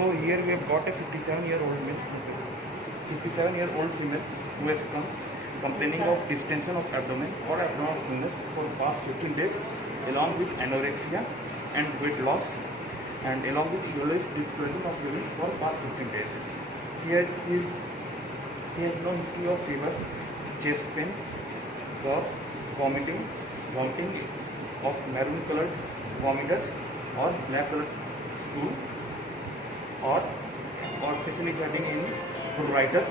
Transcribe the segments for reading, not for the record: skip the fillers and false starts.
So here we have got a 57-year-old male, 57-year-old female who has come complaining of distension of abdomen or abdominal fullness for the past 15 days, along with anorexia and weight loss, and along with yellowish dispersion of urine for the past 15 days. He has no history of fever, chest pain, cough, vomiting of maroon colored vomitus or black colored stool, or patient is having any pruritus.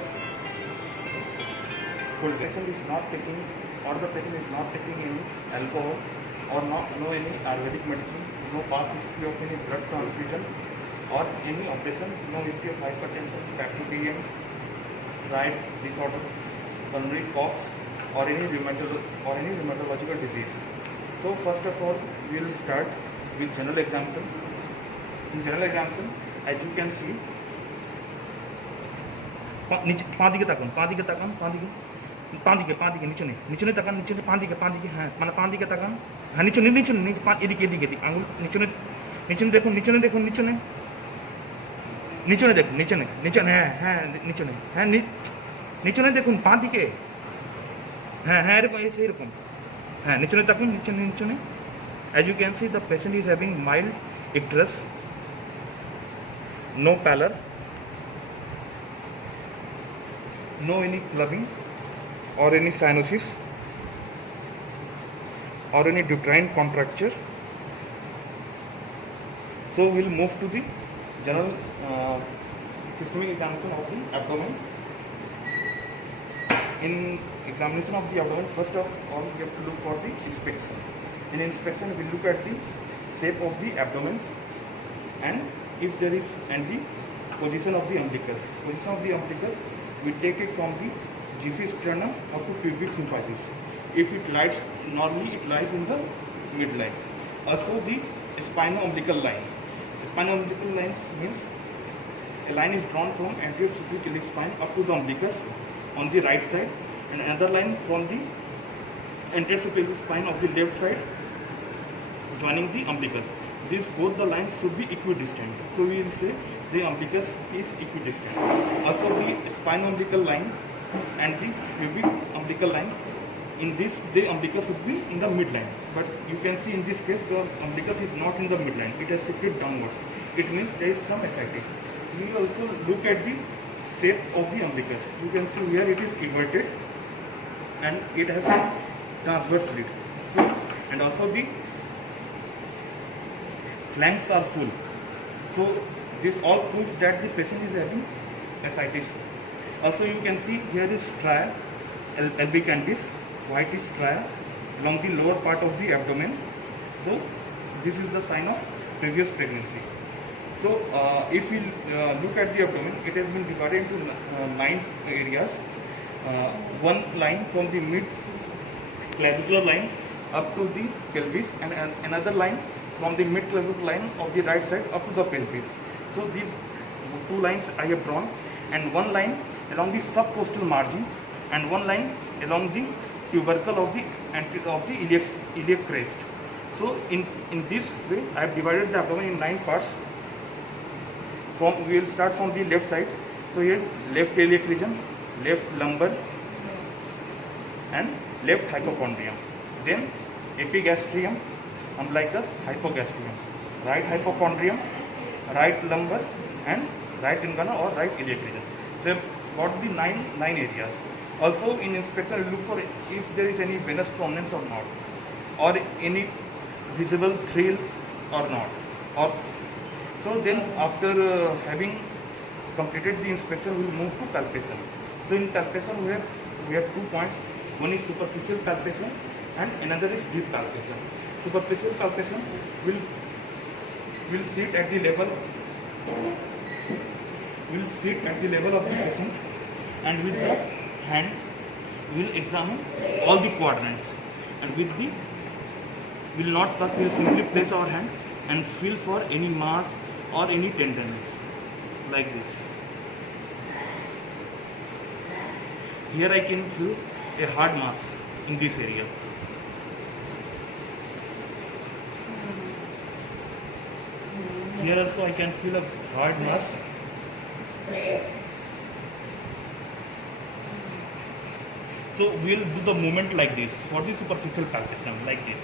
The patient is not taking any alcohol or no any Ayurvedic medicine, no past history of any blood transfusion or any operation, no history of hypertension, bacterium, thyroid disorder, pulmonary coughs, or any rheumatological disease. So first of all, we will start with general examination. In general examination, as you can see, পাঁ দিকে তাকান নিচনে তাকান, পাঁ দিকে হ্যাঁ, মানে পাঁ দিকে তাকান, হ্যাঁ নিচনে এদিকে আঙুল নিচনে দেখুন, নিচনে দেখুন, নিচনে দেখুন, হ্যাঁ নিচনে দেখুন, পাঁ দিকে, হ্যাঁ এরকম এইরকম, হ্যাঁ নিচনে তাকুন, নিচনে। As you can see, the patient is having mild icterus, no pallor, no any clubbing or any cyanosis or any uterine contracture. so we'll move to the general systemic examination of the abdomen. In examination of the abdomen, first of all, we have to look for the inspection. In inspection, we look at the shape of the abdomen and if there is any position of the umbilicus. Position of the umbilicus, we take it from the GC sternum up to pubic symphysis. If it lies normally, it lies in the midline. Also, the spino-umbilical line. Spino-umbilical lines means a line is drawn from anterior superior iliac spine up to the umbilicus on the right side, and another line from the anterior superior spine of the left side joining the umbilicus. These both the lines should be equidistant. So we will say the umbilicus is equidistant. Also the spino-umbilical line and the pubic umbilical line, in this the umbilicus should be in the midline. But you can see in this case the umbilicus is not in the midline. It has shifted downwards. It means there is some ascites. We will also look at the shape of the umbilicus. You can see here it is inverted and it has a transverse slit, full, and also the flanks are full. So this all proves that the patient is having ascites. Also you can see here is stria albicans, whitish stria along the lower part of the abdomen. So this is the sign of previous pregnancy. So if we look at the abdomen, it has been divided into 9 areas. One line from the mid clavicular line up to the pelvis, and another line from the mid clavicular line of the right side up to the pelvis. So these 2 lines I have drawn, and one line along the subcostal margin, and one line along the tubercle of the iliac crest. So in this way I have divided the abdomen in 9 parts. We will start from the left side. So here left iliac region, left lumbar and left hypochondrium, then epigastrium, umbilicus, hypogastrium, right hypochondrium, right lumbar and right inguinal or right iliac region. So got the 9 areas. Also in inspection we look for if there is any venous prominence or not, or any visible thrill or not, or so then after having completed the inspection we will move to palpation. So in palpation we have 2 points. One is superficial palpation and another is deep palpation. Superficial palpation will sit at the level of the patient, and with the hand we will examine all the quadrants, and with the will not touch, we will simply place our hand and feel for any mass or any tenderness like this. Here I can feel a hard mass in this area. here also I can feel a hard mass. So we will do the movement like this for the superficial palpation, like this,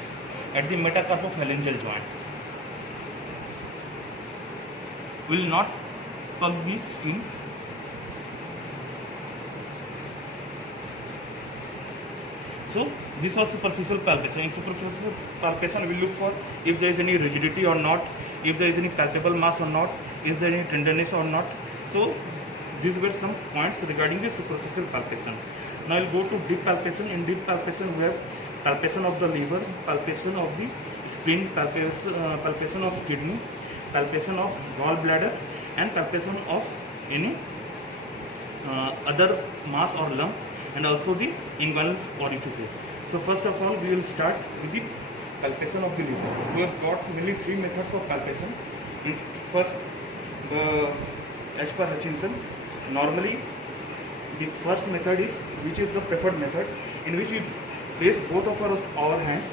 at the metacarpophalangeal joint. We will not plug the skin. So this was superficial palpation. In superficial palpation, we look for if there is any rigidity or not, if there is any palpable mass or not, is there any tenderness or not. So these were some points regarding the superficial palpation. Now I'll go to deep palpation. In deep palpation, we have palpation of the liver, palpation of the spleen, palpation of kidney, palpation of gallbladder, and palpation of any other mass or lump, and also the inguinal orifices. So first of all, we will start with the palpation of the liver. We have got mainly three methods of palpation. First, as per Hutchinson, normally the first method is, which is the preferred method, in which we place both of our hands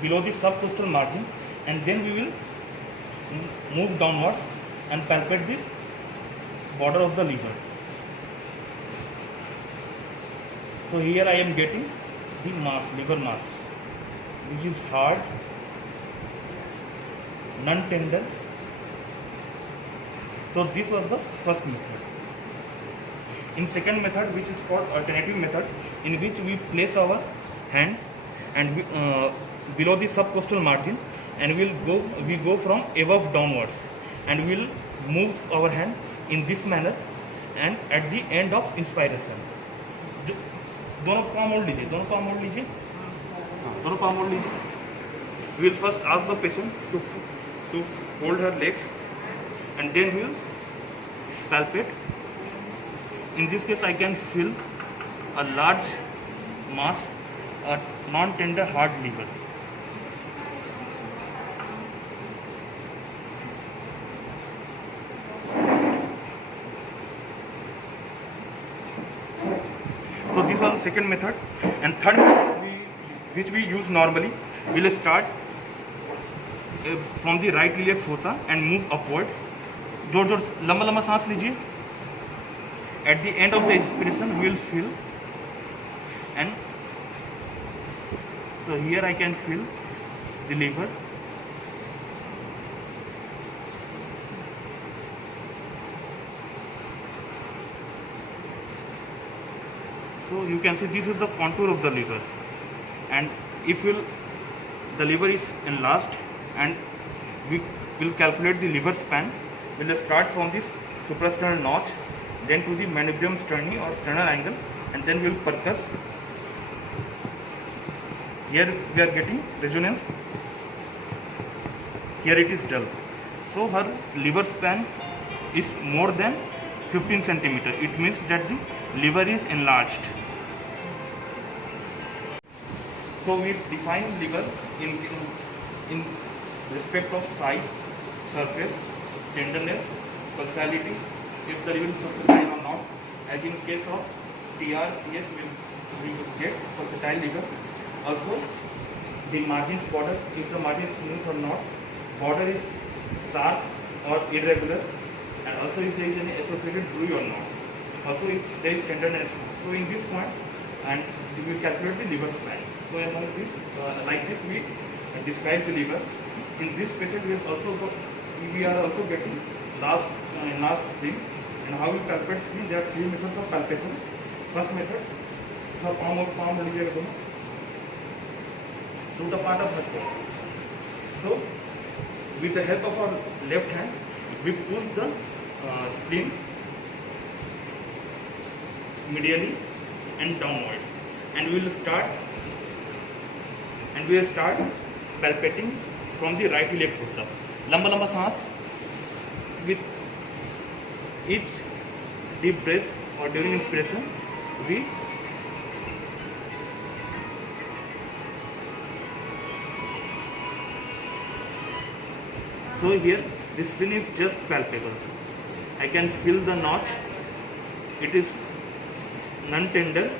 below the subcostal margin, and then we will move downwards and palpate the border of the liver. So here I am getting the mass, liver mass, which is hard, non-tender. So this was the first method. In second method, which is called alternative method, in which we place our hand and below the subcostal margin, and we go from above downwards, and we will move our hand in this manner, and at the end of inspiration, दोनों पाँव मोड़ लीजिए, दोनों पाँव मोड़ लीजिए, दोनों पाँव मोड़ लीजिए. We will first ask the patient to hold her legs, and then we will palpate. In this case, I can feel a large mass, a non-tender hard liver. So this was the second method. And third method, which we use normally, we will start from the right iliac fossa and move upward. जोर जोर लंबा लंबा सांस लीजिए. At the end of the expiration, we will feel, and so here I can feel the liver. So you can see this is the contour of the liver, and if the liver is enlarged, and we will calculate the liver span. We will start from this suprasternal notch, then to the manubrium sterni or sternal angle, and then we will percuss. Here we are getting resonance, here it is dull. So her liver span is more than 15 centimeter. It means that the liver is enlarged. So we define liver in respect of size, surface, tenderness, pulsality, if the liver is pulsatile or not. As in case of TR, yes, we will get pulsatile liver. Also, the margins border, if the margin is smooth or not, border is sharp or irregular, and also if there is any associated bruise or not. Also, if there is tenderness. So in this point, and we will calculate the liver span. So among this, like this, we describe the liver. In this patient, we are also getting last thing. And how we palpate spleen? There are three methods of palpation. First method, palm to the part of the skull. So, with the help of our left hand, we push the spleen medially and downward, and we will start palpating from the right iliac fossa. लंबा लंबा सांस. With each deep breath or during inspiration, we so here the spleen is just palpable. I can feel the notch. It is non-tender,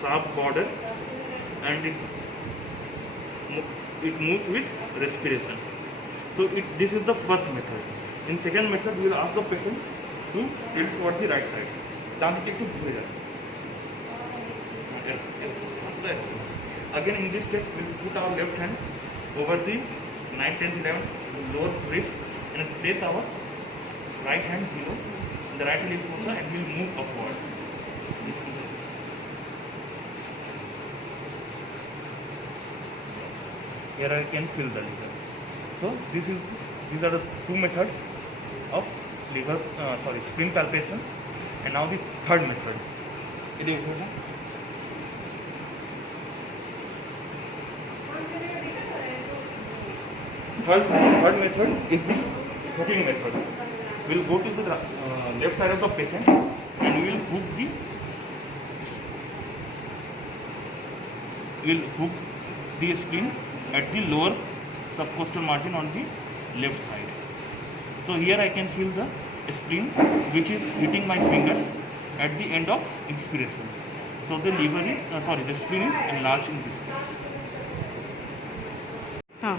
sharp border, and it moves with respiration. So this is the first method. In second method, we will ask the patient to tilt towards the right side. ডান দিকে একটু ঘুরে যাবে। Again, in this case, we will put our left hand over the 9, 10, 11 lower wrist and place our right hand below the right leg shoulder and we will move upward. Here I can feel the liver. So these are the two methods of spleen palpation. And now the third method. Third method is the hooking method. We will go to the left side of the patient and we will hook the spleen at the lower subcostal margin on the left side. So here I can feel the spleen which is hitting my fingers at the end of inspiration. So the spleen is enlarged in this case.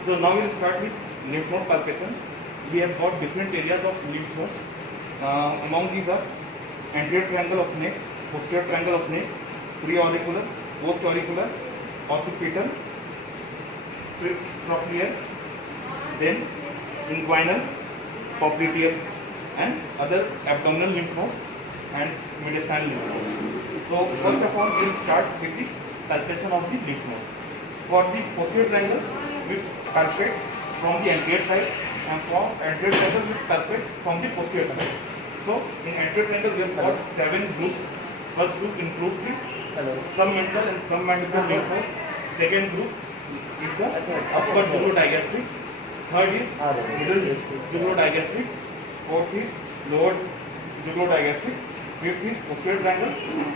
So now we will start with lymph node palpation. We have got different areas of lymph nodes. Among these are anterior triangle of neck, posterior triangle of neck, preauricular, postauricular, occipital, trochlear, then inguinal, popliteal, and other abdominal lymph nodes and mediastinal lymph nodes. So first of all, we will start with the palpation of the lymph nodes. For the posterior triangle, we palpate from the anterior side, and from anterior triangle we palpate from the posterior side. So in anterior triangle we have got 7 groups. First group includes the submental and submandibular lymph nodes. Second group is the upper jugulo-digastric. Third is middle jugulo-digastric. Fourth is lower jugulo-digastric. Fifth is posterior triangle.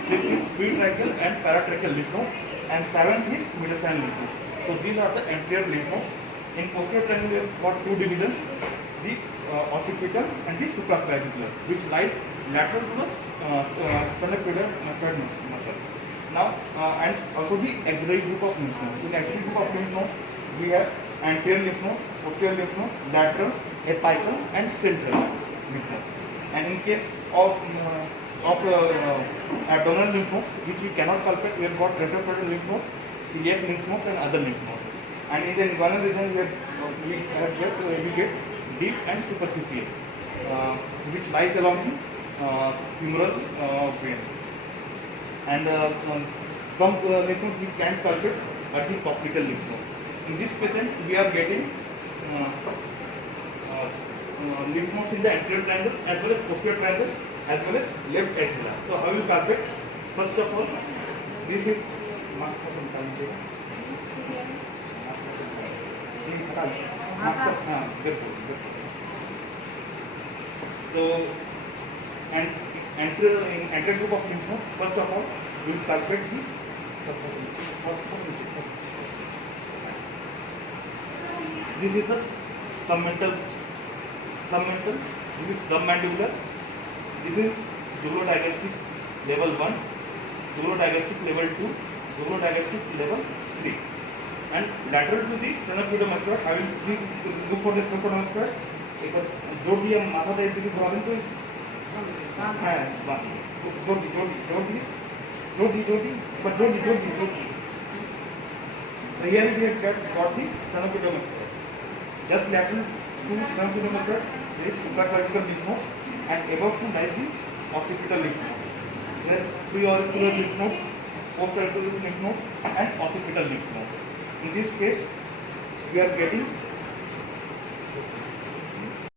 Sixth is pretracheal and paratracheal lymph nodes. And seventh is mediastinal lymph nodes. So these are the anterior lymph nodes. In posterior triangle we have got 2 divisions, the occipital and the supraclavicular, which lies lateral to the sternocleidomastoid muscle. Now and also the axillary group of lymph nodes. In axillary group of lymph nodes we have anterior lymph nodes, posterior lymph nodes, lateral, apical and central lymph nodes. And in case of abdominal lymph nodes, which we cannot palpate, we have got retroperitoneal lymph nodes, celiac lymph nodes and other lymph nodes. And in the inguinal region we get deep and superficial, which lies along the femoral vein. And some lymph nodes we can palpate at the popliteal lymph node. In this patient we are getting lymph nodes in the anterior triangle as well as posterior triangle as well as left axilla. So how will palpate? First of all, this is So and anterior group of lymph nodes, first of all we will palpate the this is the submental, this is submandibular, this is jugulo-digastric level 1, jugulo-digastric level 2, jugulo-digastric level 3. And lateral to the sternocleidomastoid, I will look for the sternocleidomastoid. एक बार जोड़ दिया माथा दे दी घुमाने तो हाँ जोड़ दी पर जोड़ दी here we have got the sternocleidomastoid. Just lateral to sternocleidomastoid there is supraclavicular lymph node and above to lies the occipital lymph node. Then preauricular lymph nodes, postauricular lymph nodes and occipital lymph nodes. In this case we are getting